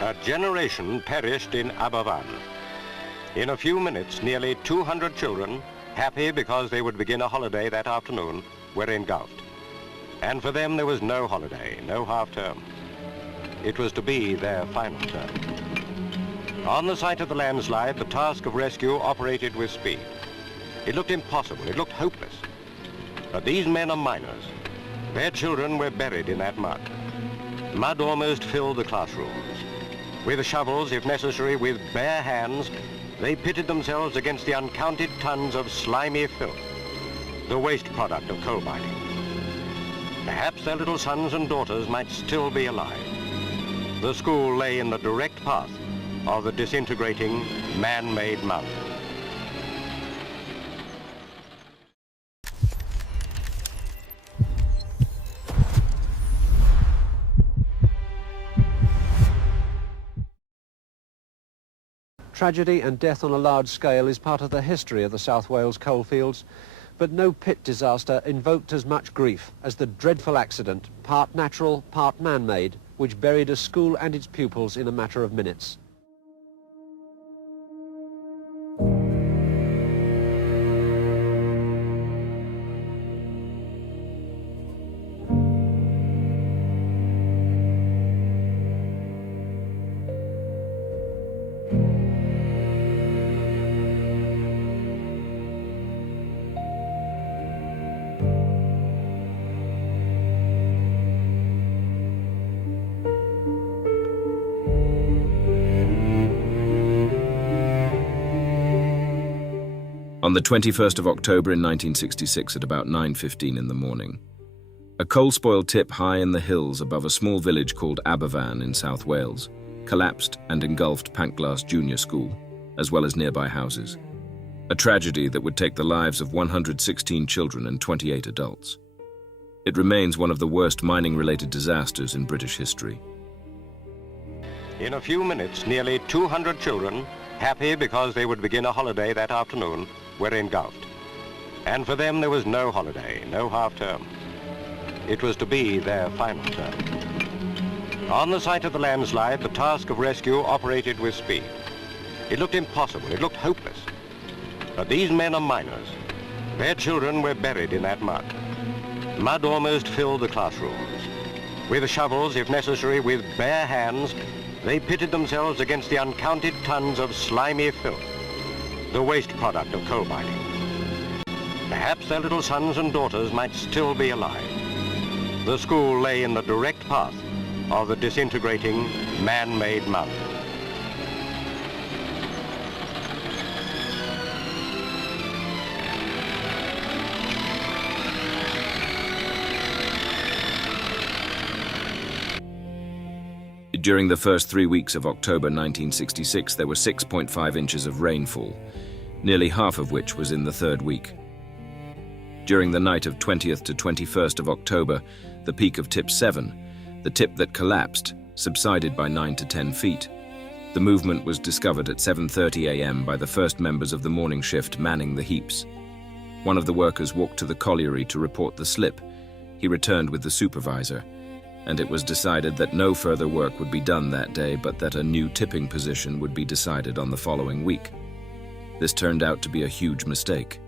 A generation perished in Aberfan. In a few minutes, nearly 200 children, happy because they would begin a holiday that afternoon, were engulfed. And for them there was no holiday, no half-term. It was to be their final term. On the site of the landslide, the task of rescue operated with speed. It looked impossible, it looked hopeless. But these men are miners. Their children were buried in that mud. Mud almost filled the classrooms. With shovels, if necessary, with bare hands, they pitted themselves against the uncounted tons of slimy filth, the waste product of coal mining. Perhaps their little sons and daughters might still be alive. The school lay in the direct path of the disintegrating man-made mud. Tragedy and death on a large scale is part of the history of the South Wales coalfields, but no pit disaster invoked as much grief as the dreadful accident, part natural, part man-made, which buried a school and its pupils in a matter of minutes. On the 21st of October in 1966 at about 9:15 in the morning, a coal-spoiled tip high in the hills above a small village called Aberfan in South Wales collapsed and engulfed Pantglas Junior School, as well as nearby houses. A tragedy that would take the lives of 116 children and 28 adults. It remains one of the worst mining-related disasters in British history. In a few minutes, nearly 200 children, happy because they would begin a holiday that afternoon, were engulfed. And for them there was no holiday, no half-term. It was to be their final term. On the site of the landslide, the task of rescue operated with speed. It looked impossible, it looked hopeless. But these men are miners. Their children were buried in that mud. Mud almost filled the classrooms. With shovels, if necessary, with bare hands, they pitted themselves against the uncounted tons of slimy filth, the waste product of coal mining. Perhaps their little sons and daughters might still be alive. The school lay in the direct path of the disintegrating man-made mud. During the first 3 weeks of October 1966, there were 6.5 inches of rainfall, nearly half of which was in the third week. During the night of 20th to 21st of October, the peak of tip 7, the tip that collapsed, subsided by 9 to 10 feet. The movement was discovered at 7:30 a.m. by the first members of the morning shift manning the heaps. One of the workers walked to the colliery to report the slip. He returned with the supervisor, and it was decided that no further work would be done that day, but that a new tipping position would be decided on the following week. This turned out to be a huge mistake.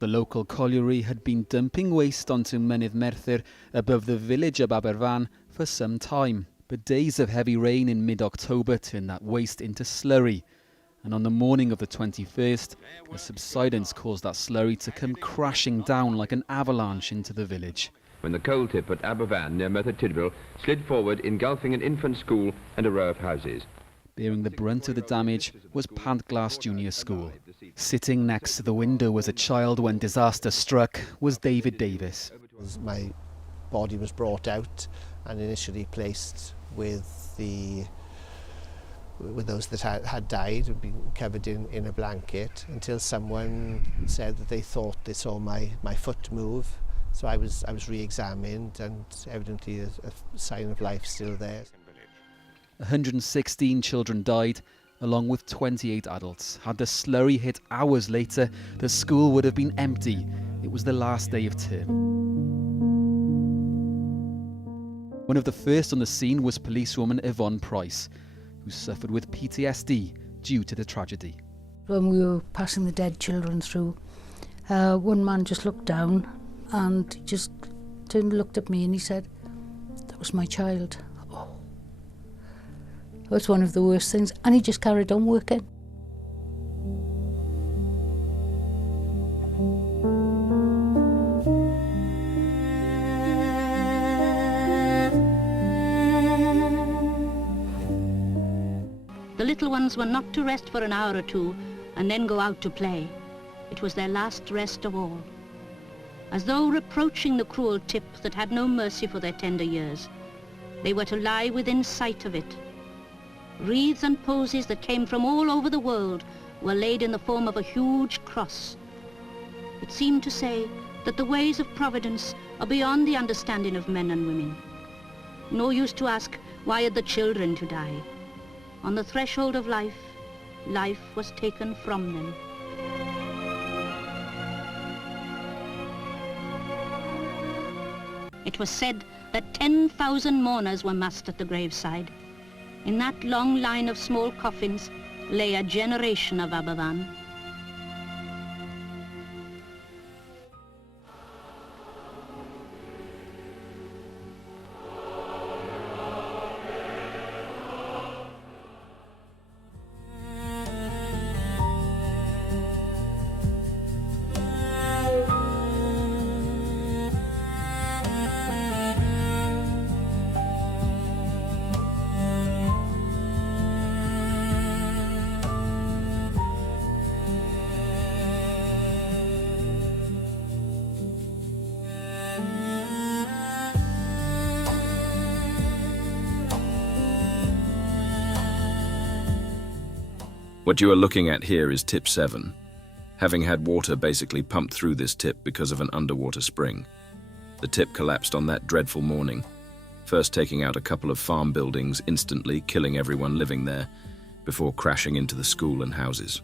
The local colliery had been dumping waste onto Mynydd Merthyr above the village of Aberfan for some time, but days of heavy rain in mid-October turned that waste into slurry. And on the morning of the 21st, a subsidence caused that slurry to come crashing down like an avalanche into the village. When the coal tip at Aberfan near Merthyr Tydfil slid forward, engulfing an infant school and a row of houses. Bearing the brunt of the damage was Pantglas Junior School. Sitting next to the window as a child when disaster struck was David Davis. It was my body was brought out and initially placed with those that had died and been covered in a blanket, until someone said that they thought they saw my foot move. So I was re-examined, and evidently a sign of life still there. 116 children died, along with 28 adults. Had the slurry hit hours later, the school would have been empty. It was the last day of term. One of the first on the scene was policewoman Yvonne Price, who suffered with PTSD due to the tragedy. When we were passing the dead children through, one man just looked down and he just turned and looked at me and he said, "That was my child." Oh. It was one of the worst things, and he just carried on working. The little ones were not to rest for an hour or two and then go out to play. It was their last rest of all. As though reproaching the cruel tip that had no mercy for their tender years, they were to lie within sight of it. Wreaths and posies that came from all over the world were laid in the form of a huge cross. It seemed to say that the ways of Providence are beyond the understanding of men and women. No use to ask, why had the children to die? On the threshold of life, life was taken from them. It was said that 10,000 mourners were massed at the graveside. In that long line of small coffins lay a generation of Aberfan. What you are looking at here is tip 7, having had water basically pumped through this tip because of an underwater spring. The tip collapsed on that dreadful morning, first taking out a couple of farm buildings, instantly killing everyone living there, before crashing into the school and houses.